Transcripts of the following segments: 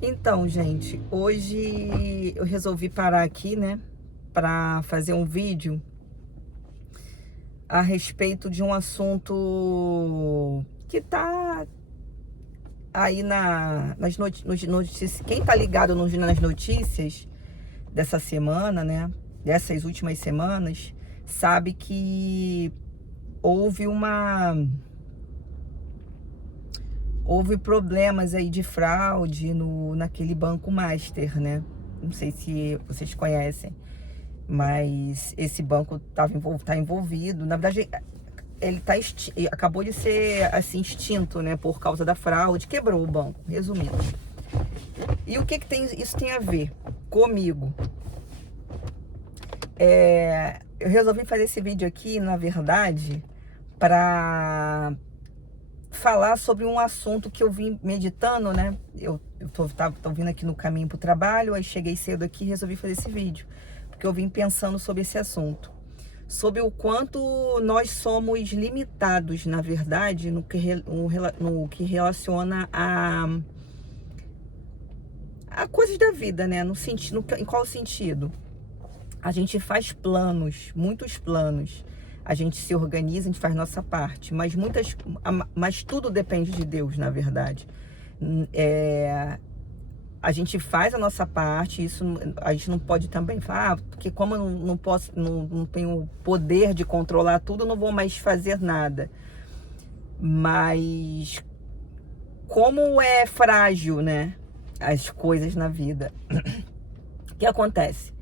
Então, gente, hoje eu resolvi parar aqui, né, para fazer um vídeo a respeito de um assunto que tá aí nos notícias. Quem tá ligado nas notícias dessa semana, né, dessas últimas semanas, sabe que houve uma houve problemas aí de fraude naquele Banco Master, né? Não sei se vocês conhecem, mas esse banco tá envolvido. Na verdade, ele acabou de ser assim extinto, né? Por causa da fraude, quebrou o banco, resumindo. E o que isso tem a ver comigo? Eu resolvi fazer esse vídeo aqui, na verdade, para falar sobre um assunto que eu vim meditando, né? Tô vindo aqui no caminho pro trabalho, aí cheguei cedo aqui e resolvi fazer esse vídeo, porque eu vim pensando sobre esse assunto, sobre o quanto nós somos limitados, na verdade, no que relaciona a coisas da vida, né? Em qual sentido? A gente faz planos, muitos planos. A gente se organiza, a gente faz nossa parte. Mas tudo depende de Deus, na verdade. A gente faz a nossa parte, isso a gente não pode também falar, porque como eu não tenho poder de controlar tudo, eu não vou mais fazer nada. Mas como é frágil, né? As coisas na vida. O que acontece?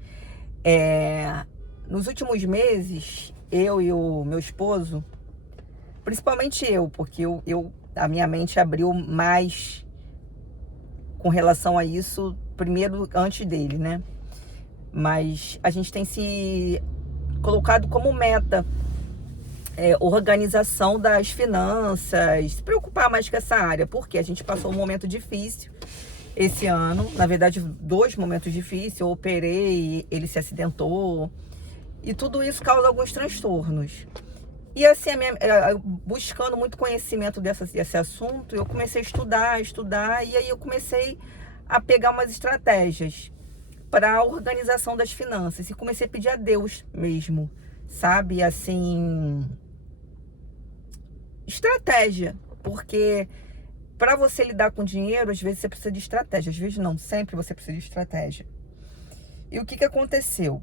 Nos últimos meses, eu e o meu esposo, principalmente eu, porque a minha mente abriu mais com relação a isso, primeiro antes dele, né? Mas a gente tem se colocado como meta organização das finanças, se preocupar mais com essa área, porque a gente passou um momento difícil esse ano, na verdade 2 momentos difíceis. Eu operei, ele se acidentou, e tudo isso causa alguns transtornos. E assim, buscando muito conhecimento desse assunto, eu comecei a estudar, e aí eu comecei a pegar umas estratégias para a organização das finanças, e comecei a pedir a Deus mesmo, sabe, assim, estratégia, porque para você lidar com dinheiro, às vezes você precisa de estratégia, às vezes não, sempre você precisa de estratégia. E o que aconteceu?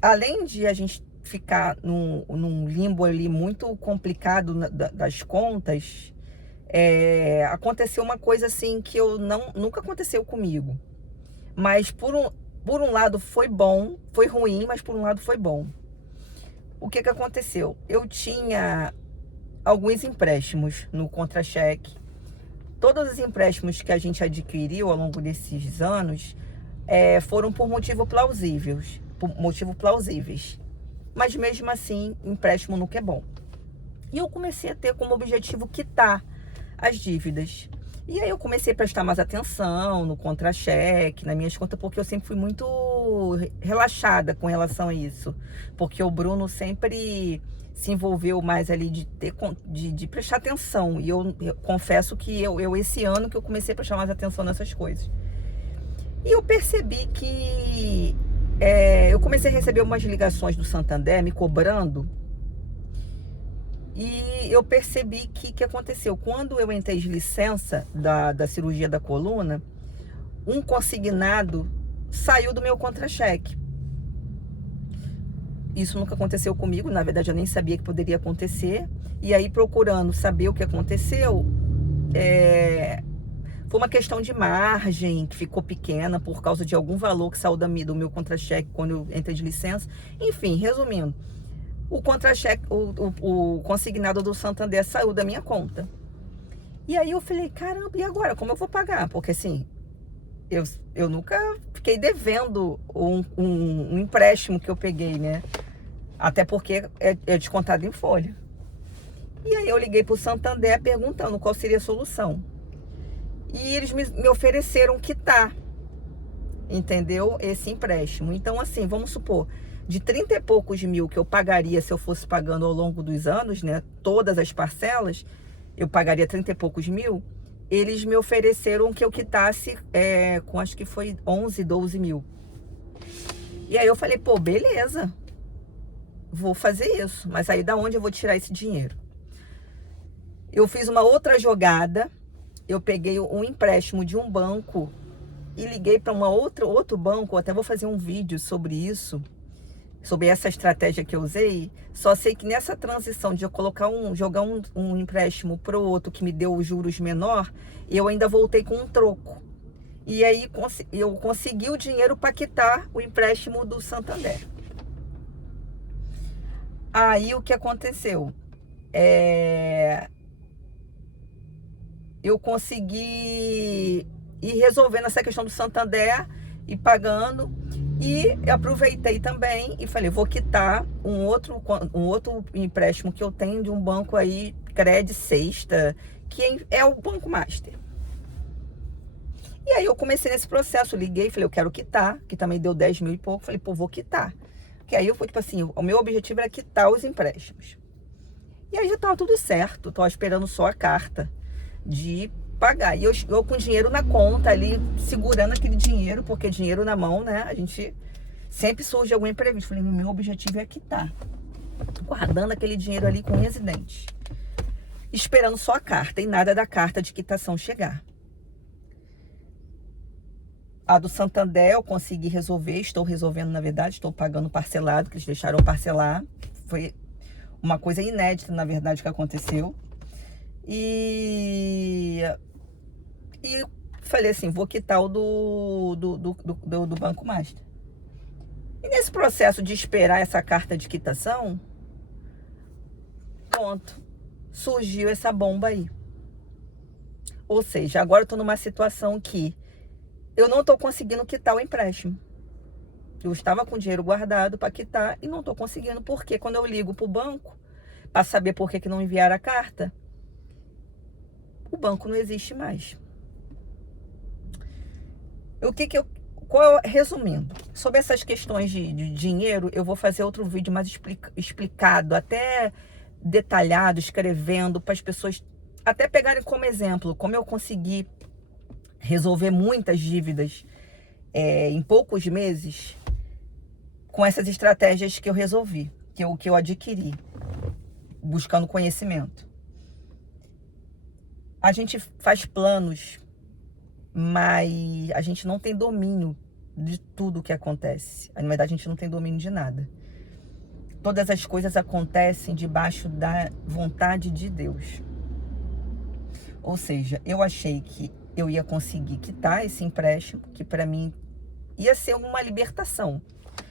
Além de a gente ficar num limbo ali muito complicado das contas, aconteceu uma coisa assim que nunca aconteceu comigo. Mas por um lado foi bom, foi ruim, mas por um lado foi bom. O que aconteceu? Eu tinha alguns empréstimos no contra-cheque. Todos os empréstimos que a gente adquiriu ao longo desses anos foram por motivo plausíveis. Mas mesmo assim, empréstimo nunca é bom. E eu comecei a ter como objetivo quitar as dívidas. E aí eu comecei a prestar mais atenção no contra-cheque, nas minhas contas, porque eu sempre fui muito relaxada com relação a isso. Porque o Bruno sempre se envolveu mais ali de prestar atenção. E eu confesso que esse ano que eu comecei a prestar mais atenção nessas coisas. E eu percebi que eu comecei a receber umas ligações do Santander me cobrando. E eu percebi que aconteceu. Quando eu entrei de licença da cirurgia da coluna, um consignado saiu do meu contra-cheque. Isso nunca aconteceu comigo, na verdade eu nem sabia que poderia acontecer. E aí, procurando saber o que aconteceu, foi uma questão de margem que ficou pequena por causa de algum valor que saiu do meu contra-cheque quando eu entrei de licença. Enfim, resumindo, o contra-cheque, o consignado do Santander saiu da minha conta. E aí eu falei, caramba, e agora? Como eu vou pagar? Porque assim, eu nunca fiquei devendo um empréstimo que eu peguei, né? Até porque é descontado em folha. E aí eu liguei pro Santander perguntando qual seria a solução. E eles me ofereceram quitar, entendeu? Esse empréstimo. Então, assim, vamos supor, de 30 e poucos mil que eu pagaria se eu fosse pagando ao longo dos anos, né? Todas as parcelas, eu pagaria 30 e poucos mil. eles me ofereceram que eu quitasse com acho que foi 11, 12 mil. E aí eu falei, pô, beleza, vou fazer isso. Mas aí da onde eu vou tirar esse dinheiro? Eu fiz uma outra jogada, eu peguei um empréstimo de um banco e liguei para outro banco, até vou fazer um vídeo sobre isso, sobre essa estratégia que eu usei. Só sei que nessa transição de eu jogar um empréstimo para o outro que me deu os juros menor, eu ainda voltei com um troco. E aí eu consegui o dinheiro para quitar o empréstimo do Santander. Aí o que aconteceu? Eu consegui ir resolvendo essa questão do Santander e pagando. E eu aproveitei também e falei, vou quitar um outro empréstimo que eu tenho de um banco aí, Credit Sexta, que é o Banco Master. E aí eu comecei nesse processo, liguei, falei, eu quero quitar, que também deu 10 mil e pouco. Falei, pô, vou quitar. Porque aí eu fui, tipo assim, o meu objetivo era quitar os empréstimos. E aí já tava tudo certo, tô esperando só a carta de pagar. E eu com dinheiro na conta ali, segurando aquele dinheiro, porque dinheiro na mão, né? A gente sempre surge algum imprevisto. Falei, meu objetivo é quitar. Guardando aquele dinheiro ali com unhas e dentes. Esperando só a carta e nada da carta de quitação chegar. A do Santander eu consegui resolver, estou resolvendo na verdade, estou pagando parcelado, que eles deixaram parcelar. Foi uma coisa inédita, na verdade, que aconteceu. E falei assim, vou quitar o do Banco Master. E nesse processo de esperar essa carta de quitação, pronto, surgiu essa bomba aí. Ou seja, agora eu tô numa situação que eu não tô conseguindo quitar o empréstimo. Eu estava com dinheiro guardado para quitar e não tô conseguindo, porque quando eu ligo pro banco para saber por que não enviaram a carta, o banco não existe mais. Resumindo, sobre essas questões de dinheiro, eu vou fazer outro vídeo mais explicado, até detalhado, escrevendo, para as pessoas até pegarem como exemplo, como eu consegui resolver muitas dívidas em poucos meses com essas estratégias que eu resolvi, que eu adquiri, buscando conhecimento. A gente faz planos, mas a gente não tem domínio de tudo que acontece. Na verdade, a gente não tem domínio de nada. Todas as coisas acontecem debaixo da vontade de Deus. Ou seja, eu achei que eu ia conseguir quitar esse empréstimo, que para mim ia ser uma libertação.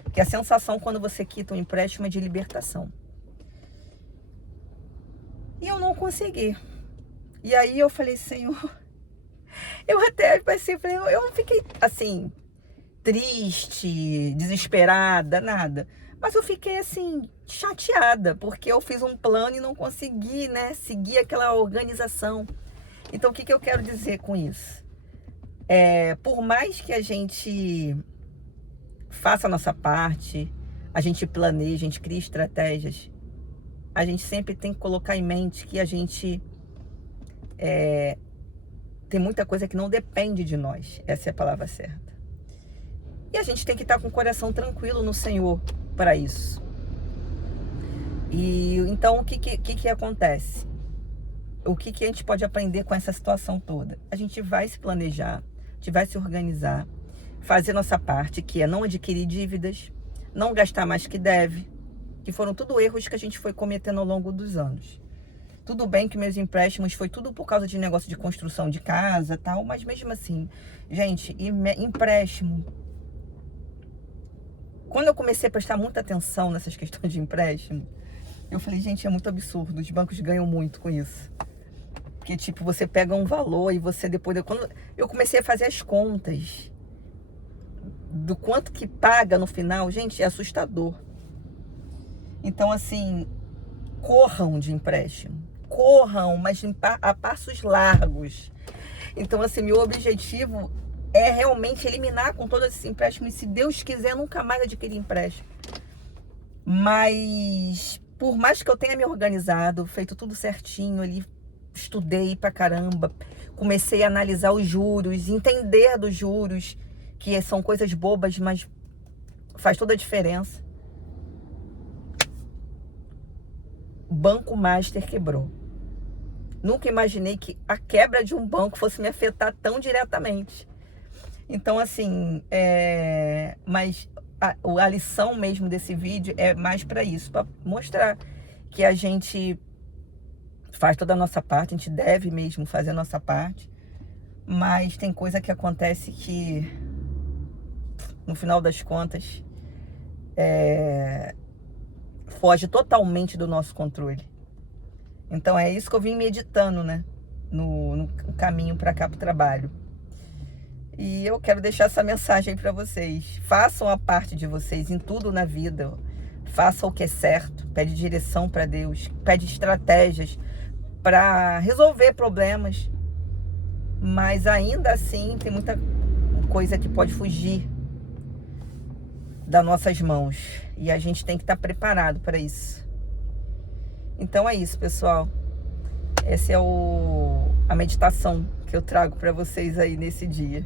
Porque a sensação quando você quita um empréstimo é de libertação. E eu não consegui. E aí eu falei, Senhor, eu até pensei, eu não fiquei assim, triste, desesperada, nada. Mas eu fiquei assim, chateada, porque eu fiz um plano e não consegui, né, seguir aquela organização. Então, o que eu quero dizer com isso? Por mais que a gente faça a nossa parte, a gente planeje, a gente crie estratégias, a gente sempre tem que colocar em mente que a gente tem muita coisa que não depende de nós. Essa é a palavra certa. E a gente tem que estar com o coração tranquilo no Senhor para isso. E então, o que acontece? O que a gente pode aprender com essa situação toda? A gente vai se planejar, a gente vai se organizar, fazer nossa parte, que é não adquirir dívidas, não gastar mais que deve, que foram tudo erros que a gente foi cometendo ao longo dos anos. Tudo bem que meus empréstimos foi tudo por causa de negócio de construção de casa e tal, mas mesmo assim, gente, empréstimo. Quando eu comecei a prestar muita atenção nessas questões de empréstimo, eu falei, gente, é muito absurdo, os bancos ganham muito com isso. Porque, tipo, você pega um valor e você depois... Quando eu comecei a fazer as contas do quanto que paga no final, gente, é assustador. Então, assim, corram de empréstimo. Corram, mas a passos largos. Então, assim, meu objetivo é realmente eliminar com todos esses empréstimos. E se Deus quiser, nunca mais adquirir empréstimo. Mas, por mais que eu tenha me organizado, feito tudo certinho ali, estudei pra caramba, comecei a analisar os juros, entender dos juros, que são coisas bobas, mas faz toda a diferença. O Banco Master quebrou. Nunca imaginei que a quebra de um banco fosse me afetar tão diretamente. Então, assim, mas a lição mesmo desse vídeo é mais para isso, para mostrar que a gente faz toda a nossa parte, a gente deve mesmo fazer a nossa parte, mas tem coisa que acontece que, no final das contas, foge totalmente do nosso controle. Então é isso que eu vim meditando, né? No caminho para cá, pro trabalho. E eu quero deixar essa mensagem para vocês. Façam a parte de vocês em tudo na vida. Façam o que é certo. Pede direção para Deus. Pede estratégias para resolver problemas. Mas ainda assim tem muita coisa que pode fugir das nossas mãos. E a gente tem que estar preparado para isso. Então é isso, pessoal. Essa é a meditação que eu trago para vocês aí nesse dia.